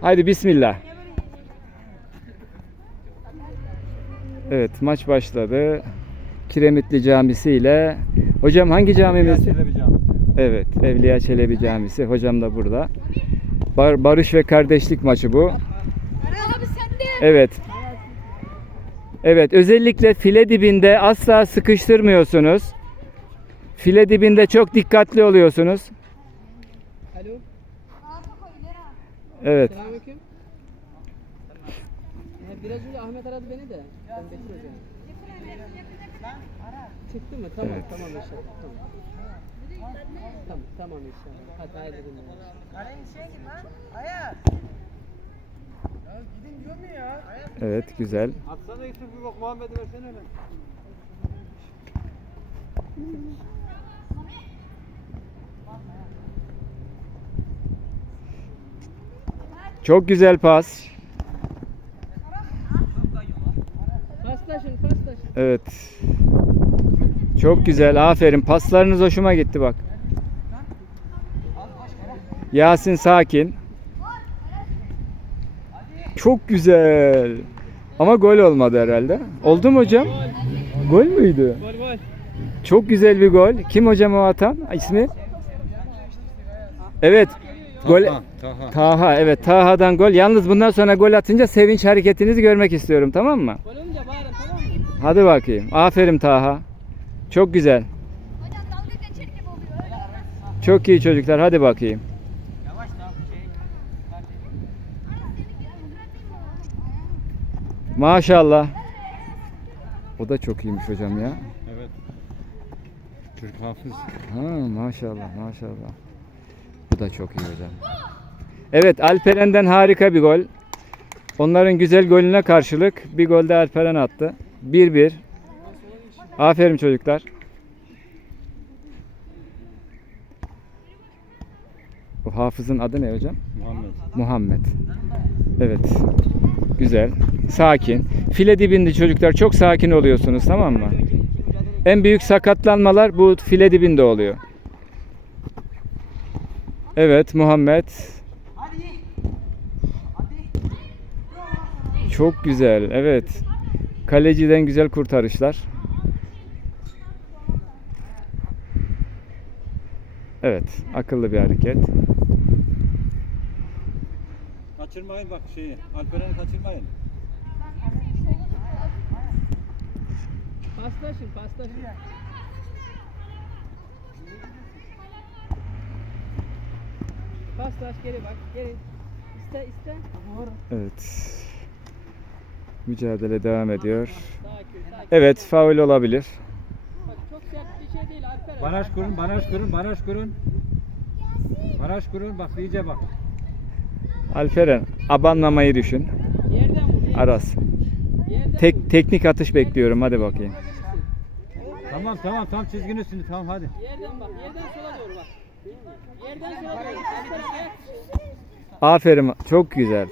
Haydi bismillah. Evet maç başladı. Kiremitli Camisi ile Hocam hangi camimiz? Çelebi Camisi. Evet, Evliya Çelebi Camisi. Hocam da burada. Bar- barış ve kardeşlik maçı bu. Evet. Evet, özellikle file dibinde asla sıkıştırmıyorsunuz. File dibinde çok dikkatli oluyorsunuz. Evet. Selamünaleyküm. Ee, biraz önce Ahmet aradı beni de. Ben. Çıktı mı? Tamam Evet. tamam inşallah. Tamam. Tamam tamam inşallah. Hadi hayırlı günler. Evet, güzel. Atsana Yusuf bir bak Muhammed'i versene öyle. Çok güzel pas. Evet. Çok güzel. Aferin. Paslarınız hoşuma gitti bak. Yasin sakin. Çok güzel. Ama gol olmadı herhalde. Oldu mu hocam? Gol müydü? Çok güzel bir gol. Kim hocam o atan? İsmi? Evet. Gol Taha, Taha. Evet Taha'dan gol. Yalnız bundan sonra gol atınca sevinç hareketinizi görmek istiyorum tamam mı? Gol olunca bağırın tamam mı? Hadi bakayım. Aferin Taha. Çok güzel. Hocam dalga geçer gibi oluyor. Çok iyi çocuklar. Hadi bakayım. Maşallah. O da çok iyiymiş hocam ya. Evet. Türk hafız. Ha maşallah maşallah. Bu da çok iyi hocam. Evet Alperen'den harika bir gol. Onların güzel golüne karşılık bir gol de Alperen attı. 1-1. Aferin çocuklar. Bu hafızın adı ne hocam? Muhammed. Muhammed. Evet. Güzel. Sakin. File dibinde çocuklar çok sakin oluyorsunuz tamam mı? En büyük sakatlanmalar bu file dibinde oluyor. Evet Muhammed. Çok güzel. Evet. Kaleciden güzel kurtarışlar. Evet. Akıllı bir hareket. Kaçırmayın bak şeyi. Alperen'i kaçırmayın. Paslaşın paslaşın. Paslaş geri bak geri. İste iste. Evet. Mücadele devam ediyor. Evet, faul olabilir. Bak çok sert bir şey değil Alperen. Baraj kurun, baraj kurun, baraj kurun. Baraj kurun bak iyice bak. Alperen, abanmamayı düşün. Yerden vur. Yerden. Aras. Yerden vur. Tek teknik atış bekliyorum. Hadi bakayım. Tamam tamam tam çizginin üstünde tamam hadi. Yerden bak. Yerden sola doğru bak. Aferin. Çok güzel.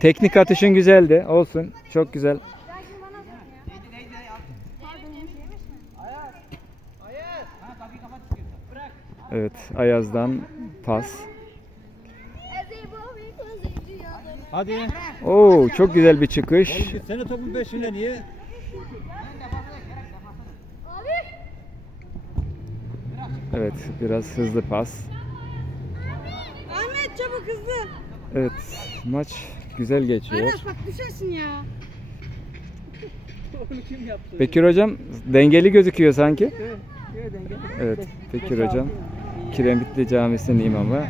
Teknik atışın güzeldi. Olsun. Çok güzel. Evet, Ayaz'dan pas. Hadi. Oo, çok güzel bir çıkış. Gitsene topun peşine niye? Evet, biraz hızlı pas. Ahmet çabuk hızlı. Evet, maç güzel geçiyor. Aras bak düşersin ya. Onu kim yaptı? Bekir hocam dengeli gözüküyor sanki. Evet, yerden gel. Evet, Bekir hocam Kiremitli Camisi'nin imamı.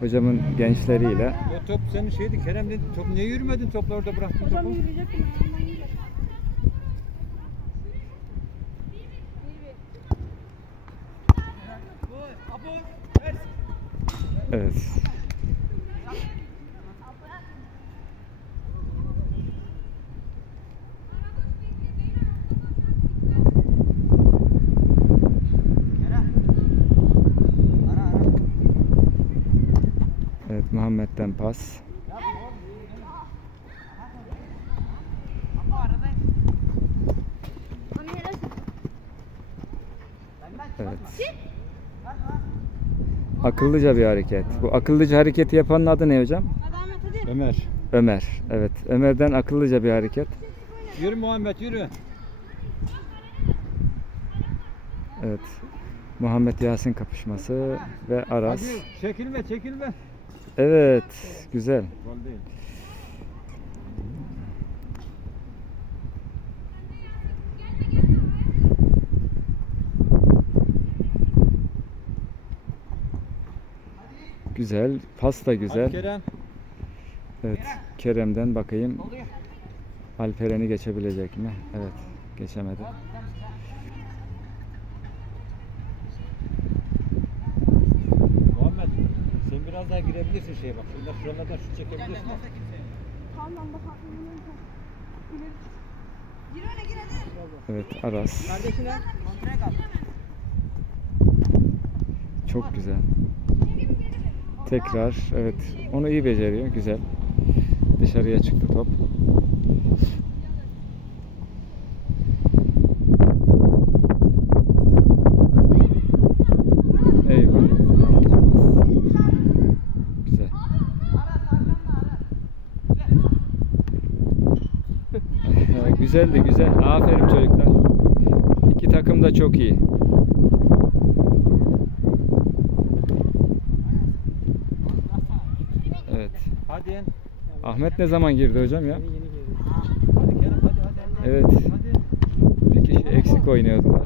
Hocamın gençleriyle. O top senin şeydi Kerem. Top niye yürümedin topla orada bıraktın topu? Yürüyecektim. Evet. Evet Muhammed'den pas. Evet. Akıllıca bir hareket. Bu akıllıca hareketi yapanın adı ne hocam? Ömer. Ömer. Evet. Ömer'den akıllıca bir hareket. Yürü Muhammed yürü. Evet. Muhammed Yasin kapışması ve Aras. Hadi çekilme çekilme. Evet. Güzel. Gol değil. Güzel. Pas da Hadi güzel. Kerem. Evet. Kerem'den bakayım. Alperen'i geçebilecek mi? Evet. Geçemedi. Muhammed sen biraz daha girebilirsin şeye bak. Şurada şuralardan şut çekebilirsin. Tamam bak. Gir öne gir hadi. Evet. Aras. Kardeşine. Çok güzel. Tekrar. Evet. Onu iyi beceriyor. Güzel. Dışarıya çıktı top. Eyvah. Güzel. Güzeldi güzel. Aferin çocuklar. İki takım da çok iyi. Evet. Hadi. Ahmet ne zaman girdi hocam ya? Yeni yeni geldi. Hadi Kerem hadi hadi. Evet. Hadi. Bir kişi eksik oynuyordular.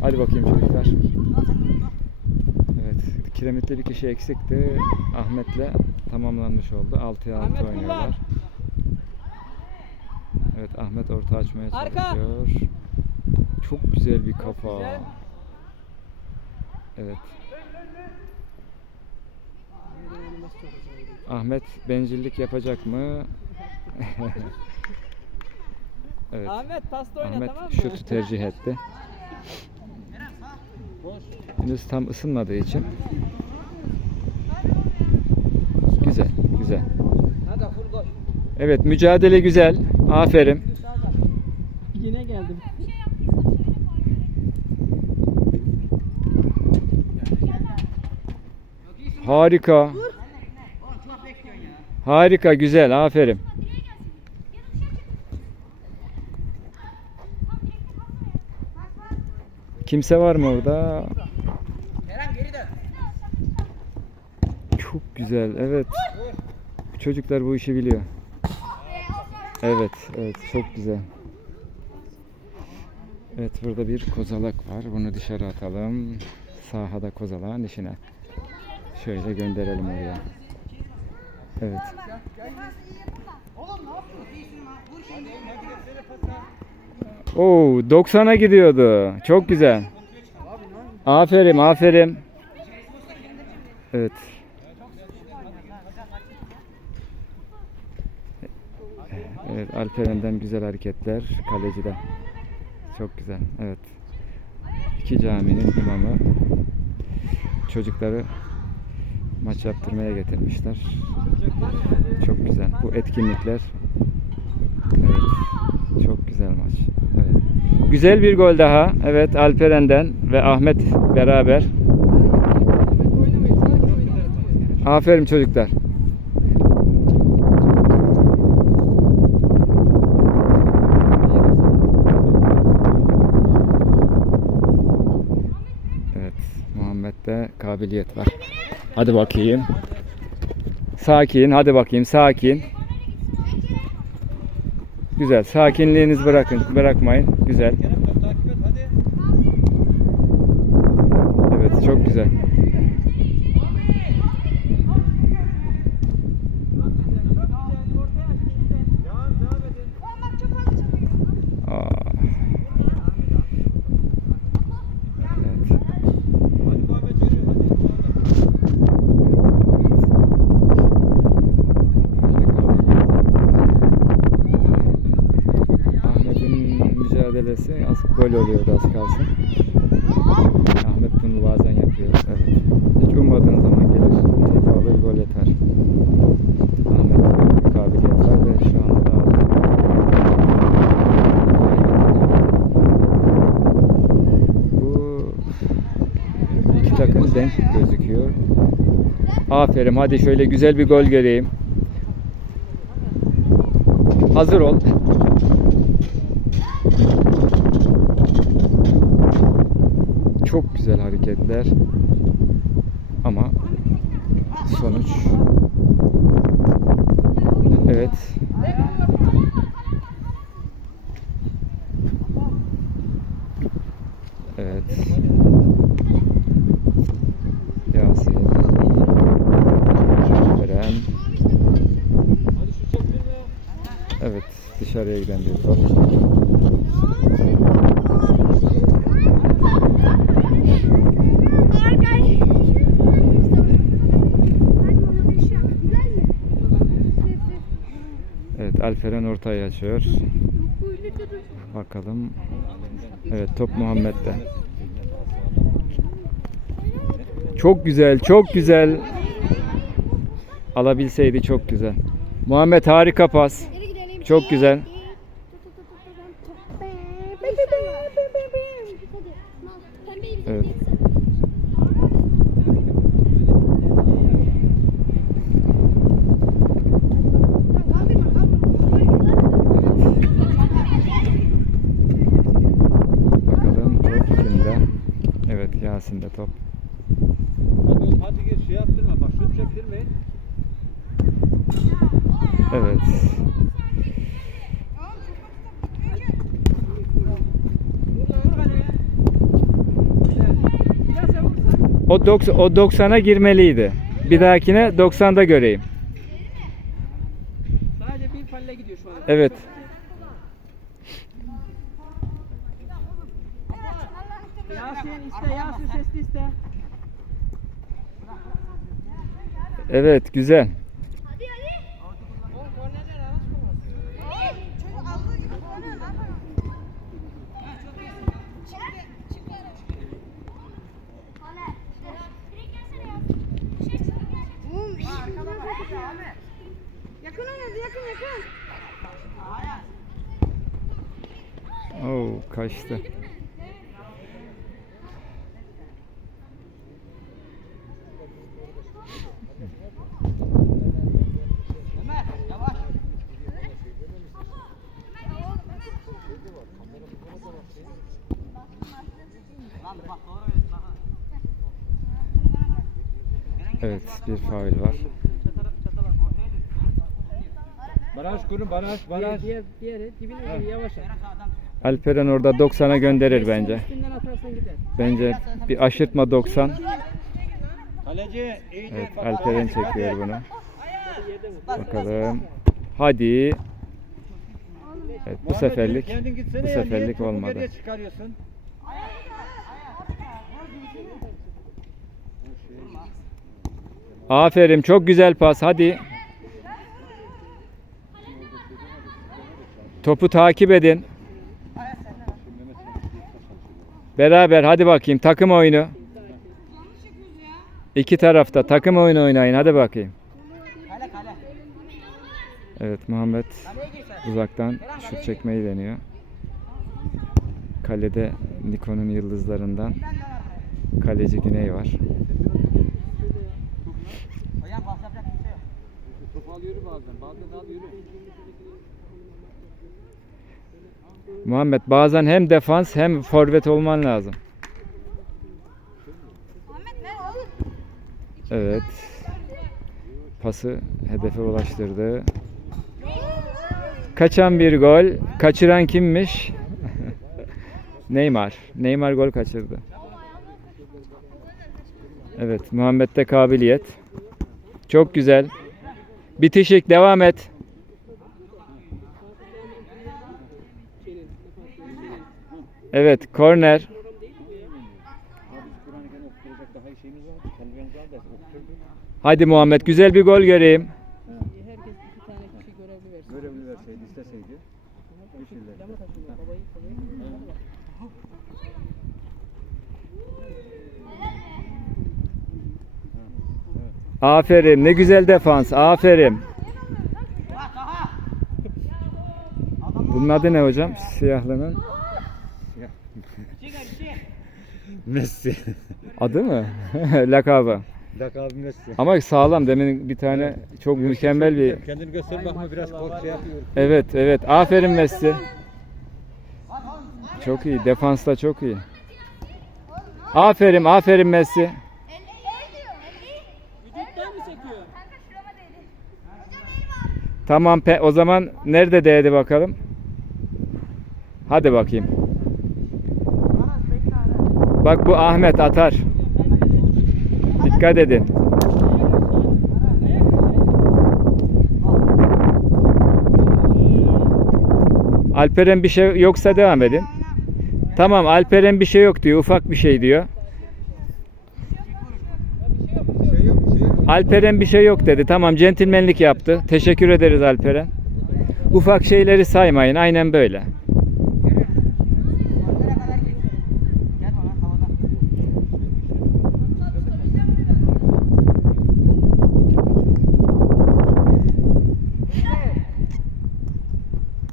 Hadi bakayım çocuklar. Evet. Kiremitli bir kişi eksikti. Ahmet'le tamamlanmış oldu. 6'ya 6 Ahmet kullan. oynuyorlar. Evet Ahmet orta açmaya Arka. çalışıyor. Çok güzel bir kafa. güzel. Evet. Yeni oynaması çok güzel. Ahmet bencillik yapacak mı? evet. Ahmet pasta oyna Ahmet tamam mı? şutu tercih etti. Henüz tam ısınmadığı için. Güzel, güzel. Evet, mücadele güzel. Aferin. Yine geldim. Harika. Harika, güzel. Aferin. Kimse var mı orada? Çok güzel. Evet. Çocuklar bu işi biliyor. Evet, evet çok güzel. Evet burada bir kozalak var. Bunu dışarı atalım. Sahada kozalağın içine. Şöyle gönderelim oraya. Evet. Oo 90'a gidiyordu. Çok güzel. Aferin, aferin. Evet. Evet, Alperen'den güzel hareketler kaleciden. Çok güzel. Evet. İki caminin imamı çocukları maç yaptırmaya getirmişler. Çok güzel. Bu etkinlikler Evet. Çok güzel maç. Evet. Güzel bir gol daha. Evet Alperen'den ve Ahmet beraber. Aferin çocuklar. Evet, Muhammed'de kabiliyet var. Hadi bakayım. Sakin, hadi bakayım, sakin. Güzel, sakinliğinizi bırakın, bırakmayın. Güzel. Kerem top takip et hadi. Evet, çok güzel. Devam devam edin. Bak çok fazla çalıyor. Aa. Evet. Hadi Muhammed yürü hadi. Ahmet'in gol oluyordu az kalsın. Ahmet bunu bazen yapıyor. Evet. Hiç ummadığın zaman gelir. Alır gol yeter. Ahmet'te bir kabiliyet var ve şu anda da aldı. Bu iki takım denk gözüküyor. Aferin hadi şöyle güzel bir gol göreyim. Hazır ol. Çok güzel hareketler. Ama sonuç Evet. Evet. Yasin. Eren. Hadi şu çektirme. Evet. Dışarıya giden bir top. Evet. Alperen ortaya açıyor. Bakalım. Evet. Top Muhammed'de. Çok güzel. Çok güzel. Alabilseydi çok güzel. Muhammed harika pas. Çok güzel. Evet. Bakalım top kimde? Evet Yasin'de top. Hadi oğlum hadi gir şey yaptırma bak şut çektirmeyin. Evet. O 90 o 90'a girmeliydi. Bir dahakine 90'da göreyim. Sadece bir falle gidiyor şu an. Evet. Yasin iste, Yasin sesli iste. Evet güzel. Yakın oynadı yakın yakın. Oo kaçtı. Evet bir faul var. Baraj kurun baraj baraj. Diğer, diğeri dibine gir yavaş at. Alperen orada 90'a gönderir bence. Üstünden atarsan gider. Bence bir aşırtma 90. Kaleci Evet Alperen çekiyor bunu. Bakalım. Hadi. Evet bu seferlik bu seferlik olmadı. Aferin çok güzel pas hadi. Topu takip edin. Beraber hadi bakayım takım oyunu. İki tarafta takım oyunu oynayın hadi bakayım. Evet Muhammed uzaktan şut çekmeyi deniyor. Kalede Nikon'un yıldızlarından kaleci Güney var. Al yürü bazen. Bazen al. Muhammed bazen hem defans hem forvet olman lazım. Evet. Pası hedefe ulaştırdı. Kaçan bir gol. Kaçıran kimmiş? Neymar. Neymar gol kaçırdı. Evet, Muhammed'de kabiliyet. Çok güzel. Bitişik devam et. Evet, korner. Abi Kur'an-ı Kerim okuyacak daha iyi şeyimiz var. Kendimizi al da okuturduk. Hadi Muhammed güzel bir gol göreyim. Herkes iki tane kişi görevli versin. Görevli verseydi isteseydi. Aferin. Ne güzel defans. Aferin. Bunun adı ne hocam? Siyahlının Messi. adı mı? Lakabı. Lakabı Messi. Ama sağlam demin bir tane çok mükemmel bir Kendini göster bakma biraz kork şey yapıyor. Evet evet aferin Messi. Çok iyi defansta çok iyi. Aferin aferin Messi. Tamam pe o zaman nerede değdi bakalım. Hadi bakayım. Bak bu Ahmet atar. Dikkat edin. Alperen bir şey yoksa devam edin. Tamam Alperen bir şey yok diyor. Ufak bir şey diyor. Alperen bir şey yok dedi. Tamam centilmenlik yaptı. Teşekkür ederiz Alperen. Ufak şeyleri saymayın. Aynen böyle.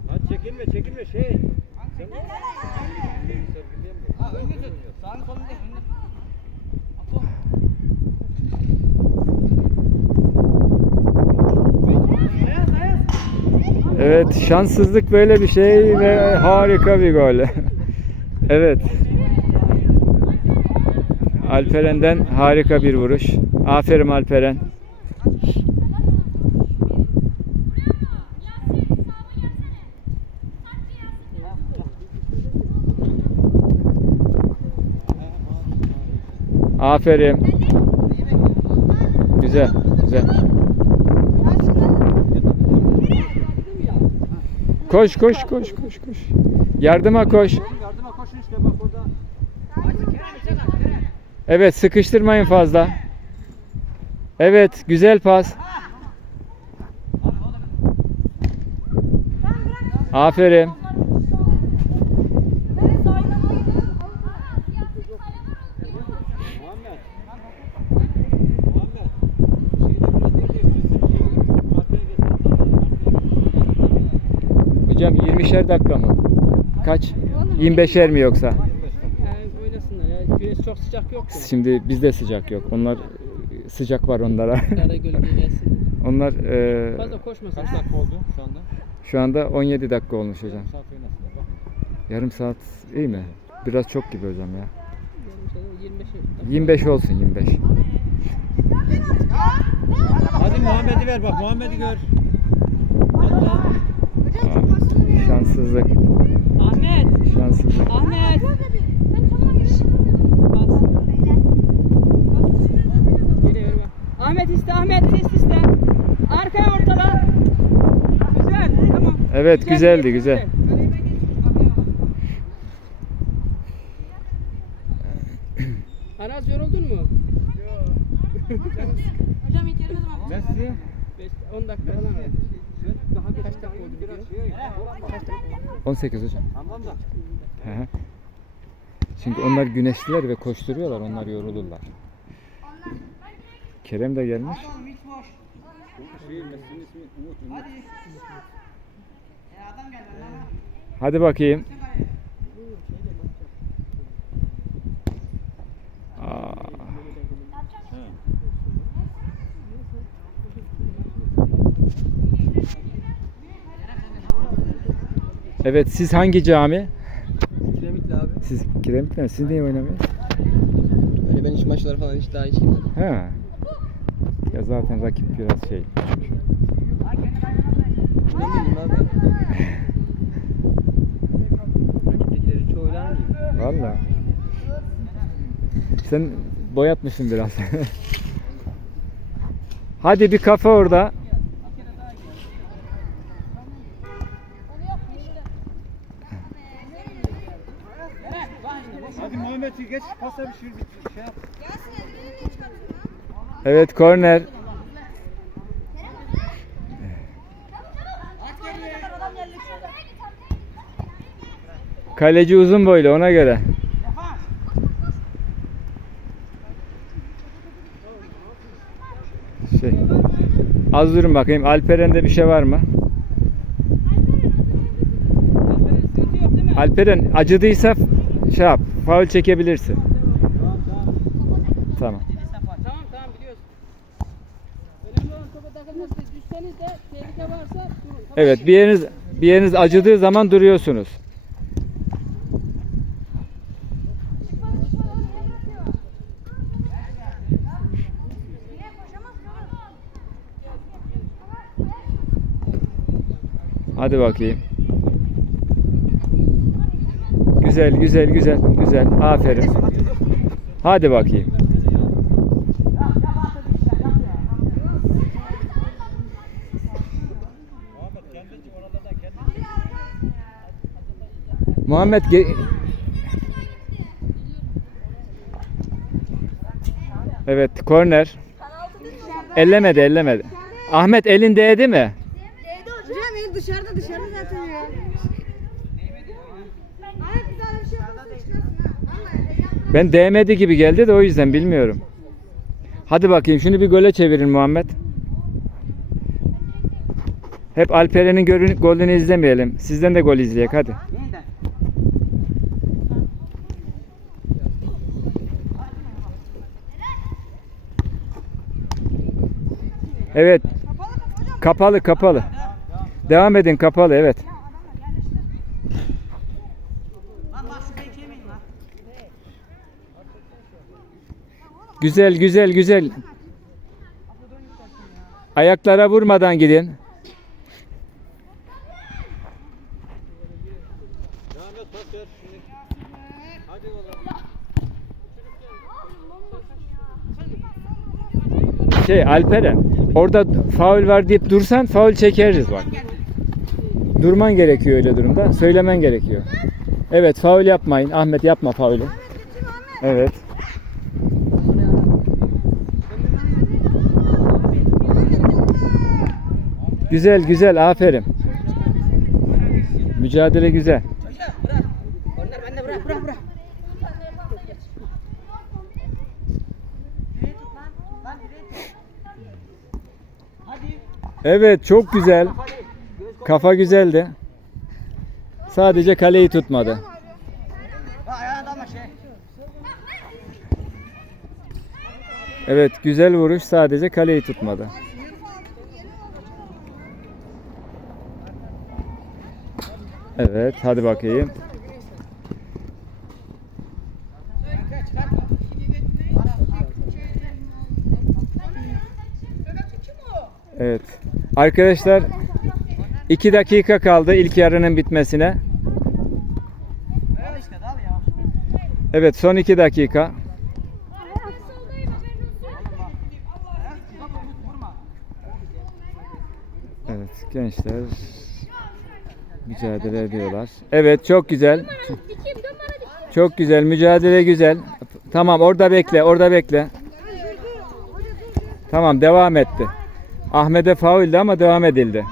Hadi çekinme çekinme şey. Sen Ha önde Sağını solunu Evet şanssızlık böyle bir şey ve harika bir gol. evet. Alperen'den harika bir vuruş. Aferin Alperen. Aferin. Güzel, güzel. Koş koş koş koş koş. Yardıma koş. Yardıma koşun işte bak orada. Evet sıkıştırmayın fazla. Evet güzel pas. Aferin. Muhammed. Muhammed. Şeyde biraz değil de arkaya geç. Hocam 20'şer dakika mı? Kaç? 25'er mi yoksa? Ya. Güneş çok sıcak yok. Şimdi bizde sıcak yok. Onlar sıcak var onlara. Onlar e, Fazla koşmasın. Kaç dakika oldu şu anda? şu anda 17 dakika olmuş hocam. Saat oynasın. Bak. Yarım saat iyi mi? Biraz çok gibi hocam ya. 25 25 olsun 25. Hadi Muhammed'i ver bak Muhammed'i gör. Lan. Şanssızlık. Ahmet. Şanssızlık. Ahmet. Ahmet iste Ahmet ses iste. Arkaya ortala. Güzel tamam. Evet güzeldi güzel. Aras yoruldun mu? Hocam ilk yarı ne zaman? Messi. 5 10 dakika falan var. Daha kaç dakika oldu biliyor musun? 18 hocam. Tamam da. Çünkü onlar güneşliler ve koşturuyorlar onlar yorulurlar. Kerem de gelmiş. Şey. Hadi bakayım. Aa, Evet siz hangi cami? Kiremitli abi. Siz Kiremit'ten siz niye oynamıyorsunuz? Öyle ben hiç maçlara falan hiç daha hiç gitmedim. Ha. Ya zaten rakip biraz şey. Oynamıyorum abi. Rakiptekileri çoğu oynar mıyım? Valla. Sen boyatmışsın biraz. Hadi bir kafa orada. Hadi Pasa bir şey, bir şey yap. Evet korner. Kaleci uzun boylu ona göre. Şey. Az durun bakayım. Alperen'de bir şey var mı? Alperen acıdıysa şey yap. Faul çekebilirsin. Tamam tamam. Tamam. Tamam tamam biliyoruz. işte tehlike varsa durun. Tamam. Evet bir yeriniz bir yeriniz acıdığı zaman duruyorsunuz. Hadi bakayım. Güzel güzel güzel güzel. Aferin. Hadi bakayım. Muhammed ge- Evet, korner. Ellemedi, ellemedi. Ahmet elin değdi mi? Hocam el dışarıda dışarıda zaten ya. Ben değmedi gibi geldi de o yüzden bilmiyorum. Hadi bakayım şunu bir gole çevirin Muhammed. Hep Alperen'in golünü izlemeyelim. Sizden de gol izleyek hadi. Evet. Kapalı kapalı. Devam edin kapalı evet. Güzel güzel güzel. Ayaklara vurmadan gidin. Muhammed pas ver şimdi. Hadi oğlum. Şey Alperen orada faul var deyip dursan faul çekeriz bak. Durman gerekiyor öyle durumda. Söylemen gerekiyor. Evet faul yapmayın. Ahmet yapma faulü. Evet. Güzel güzel aferin. Mücadele güzel. Evet çok güzel. Kafa güzeldi. Sadece kaleyi tutmadı. Evet güzel vuruş sadece kaleyi tutmadı. Evet hadi bakayım. Evet. Arkadaşlar 2 dakika kaldı ilk yarının bitmesine. Evet son 2 dakika. Evet gençler mücadele ediyorlar. Evet çok güzel. Çok güzel mücadele güzel. Tamam orada bekle orada bekle. Tamam devam etti. Ahmet'e fauldü ama devam edildi.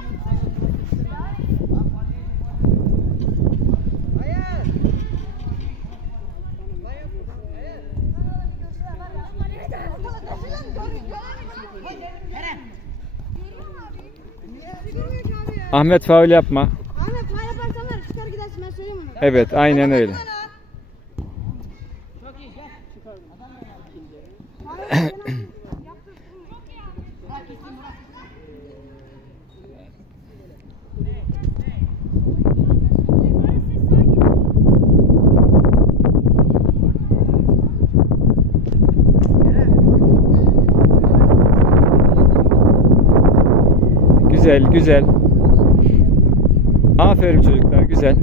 Ahmet faul yapma. Ahmet pay yaparsan çıkar gidersin ben söyleyeyim onu. Evet aynen öyle. Güzel. Aferin çocuklar güzel.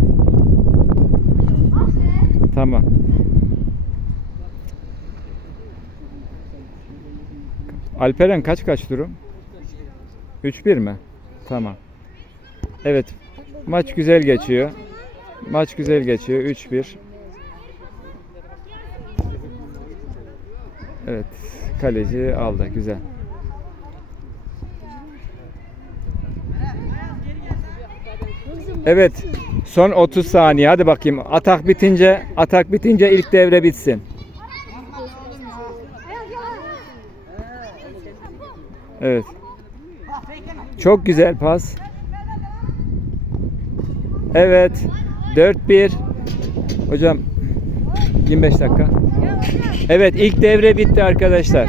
Tamam. Alperen kaç kaç durum? 3-1 mi? Tamam. Evet. Maç güzel geçiyor. Maç güzel geçiyor. 3-1. Evet. Kaleci aldı. Güzel. Evet. Son 30 saniye. Hadi bakayım. Atak bitince, atak bitince ilk devre bitsin. Evet. Çok güzel pas. Evet. 4-1. Hocam 25 dakika. Evet ilk devre bitti arkadaşlar.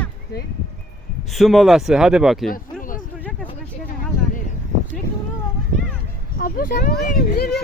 Su molası. Hadi bakayım. Duracak mısın? Ben çıkacağım valla. Sen bugün güzel